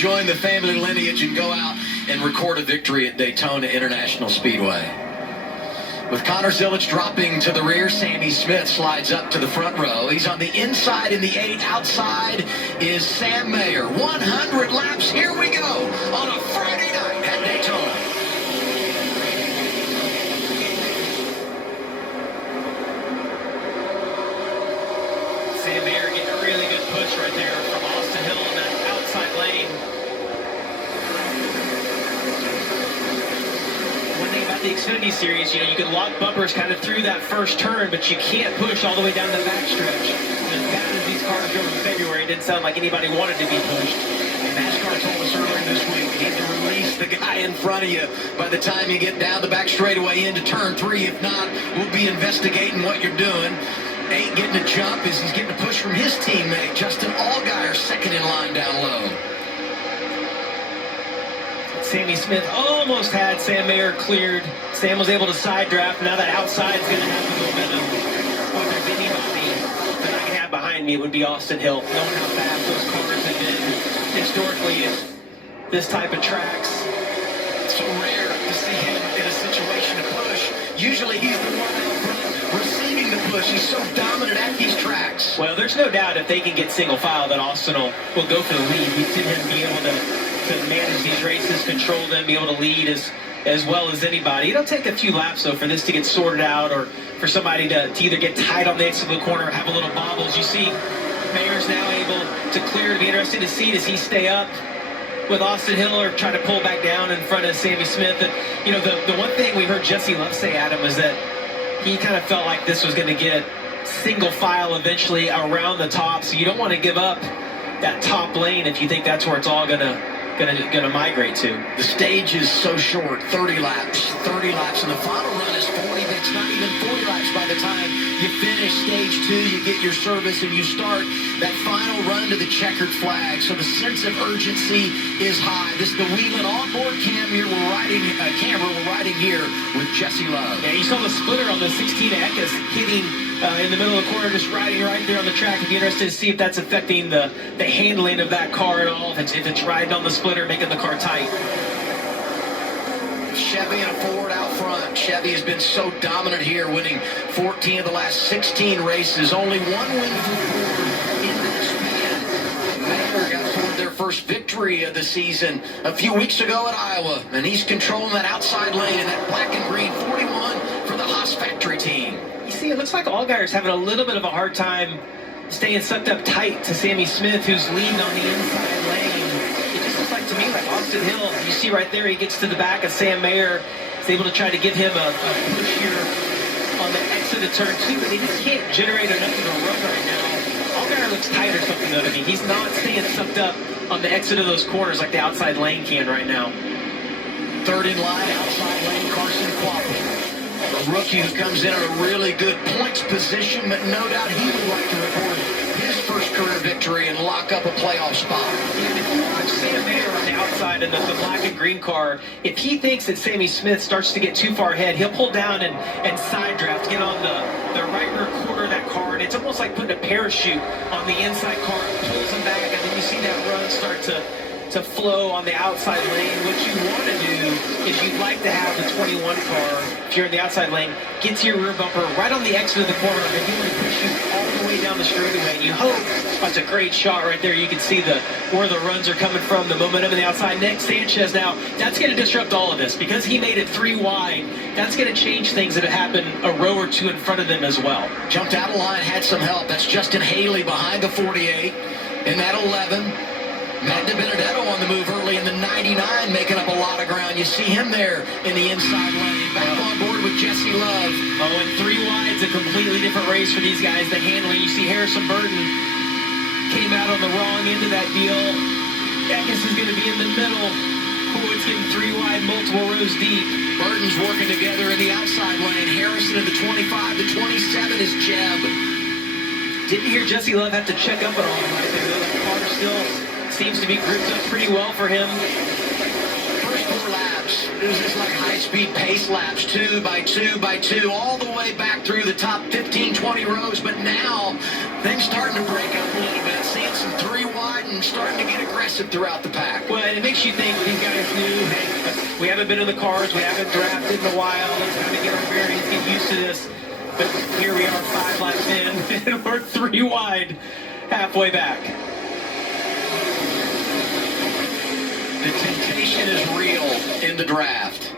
join the family lineage and go out and record a victory at Daytona International Speedway. With Connor Zilic dropping to the rear, Sammy Smith slides up to the front row. He's on the inside in the 8. Outside is Sam Mayer. 100 laps. Here we go on a Friday night at Daytona. Sam Mayer getting a really good push right there from Austin Hill in that outside lane. One thing about the Xfinity Series, you can lock bumpers kind of through that first turn, but you can't push all the way down the backstretch. As bad as these cars drove in February, it didn't sound like anybody wanted to be pushed. NASCAR told us earlier this week, you have to release the guy in front of you by the time you get down the back straightaway into turn 3. If not, we'll be investigating what you're doing. 8 getting a jump as he's getting a push from his teammate, Justin Allgaier, second in line down low. Sammy Smith almost had Sam Mayer cleared. Sam was able to side draft. Now that outside's going to have the momentum. Well, if there's anybody that I can have behind me, it would be Austin Hill. Knowing how fast those cars have been historically in this type of tracks. It's so rare to see him in a situation to push. Usually he's the one out front receiving the push. He's so dominant at these tracks. Well, there's no doubt if they can get single file that Austin will go for the lead. We've seen him be able to manage these races, control them, be able to lead as well as anybody. It'll take a few laps, though, for this to get sorted out or for somebody to either get tight on the exit of the corner or have a little bobbles. You see Mayer's now able to clear. It'll be interesting to see, does he stay up with Austin Hill or try to pull back down in front of Sammy Smith? And, the one thing we heard Jesse Love say, Adam, is that he kind of felt like this was going to get single file eventually around the top, so you don't want to give up that top lane if you think that's where it's all gonna migrate to. The stage is so short, 30 laps, and the final run is 40, but it's not even 40 laps by the time you finish stage 2, you get your service, and you start that final run to the checkered flag. So the sense of urgency is high. This is the Wheeling onboard camera we're riding here with Jesse Love. Yeah, you saw the splitter on the 16 Eckes hitting in the middle of the corner, just riding right there on the track. I'd be interested to see if that's affecting the handling of that car at all, if it's riding on the splitter, making the car tight. Chevy and a Ford out front. Chevy has been so dominant here, winning 14 of the last 16 races. Only one win for Ford in this span. Mayer got Ford their first victory of the season a few weeks ago at Iowa, and he's controlling that outside lane in that black and green 41 for the Haas factory team. You see, it looks like Allgaier's having a little bit of a hard time staying sucked up tight to Sammy Smith, who's leading on the inside lane. It just looks like, to me, like Austin Hill. You see right there, he gets to the back of Sam Mayer. He's able to try to give him a push here on the exit of turn 2, but he just can't generate enough of a run right now. Allgaier looks tight or something, though, to me. He's not staying sucked up on the exit of those corners like the outside lane can right now. Third in line, outside lane, Carson Quapple. A rookie who comes in at a really good points position, but no doubt he would like to record his first career victory and lock up a playoff spot. And if you watch Sam Mayer on the outside in the black and green car, if he thinks that Sammy Smith starts to get too far ahead, he'll pull down and side draft, get on the right rear quarter of that car, and it's almost like putting a parachute on the inside car, pulls him back, and then you see that run start to flow on the outside lane. What you want to do is you'd like to have the 21 car, if you're in the outside lane, get to your rear bumper right on the exit of the corner and be able to push you all the way down the straightaway. And you hope, that's a great shot right there. You can see where the runs are coming from, the momentum on the outside. Nick Sanchez now, that's going to disrupt all of this because he made it 3 wide. That's going to change things that have happened a row or 2 in front of them as well. Jumped out of line, had some help. That's Justin Haley behind the 48 in that 11. Matt DiBenedetto on the move early in the 99, making up a lot of ground. You see him there in the inside lane. Back on board with Jesse Love. Oh, and 3 wide's a completely different race for these guys. The handling, you see Harrison Burton came out on the wrong end of that deal. Eckes is going to be in the middle. It's getting 3 wide, multiple rows deep. Burton's working together in the outside lane. Harrison in the 25, the 27 is Jeb. Didn't hear Jesse Love have to check up at all right there. The car still seems to be grouped up pretty well for him. First 4 laps, it was just like high-speed pace laps, 2 by 2 by 2, all the way back through the top 15, 20 rows. But now Things starting to break up a little bit, seeing some three wide and starting to get aggressive throughout the pack. Well, and it makes you think these guys knew, hey, we haven't been in the cars, we haven't drafted in a while, it's time to get our bearings, get used to this. But here we are 5 laps in, and we're 3 wide halfway back. The temptation is real in the draft.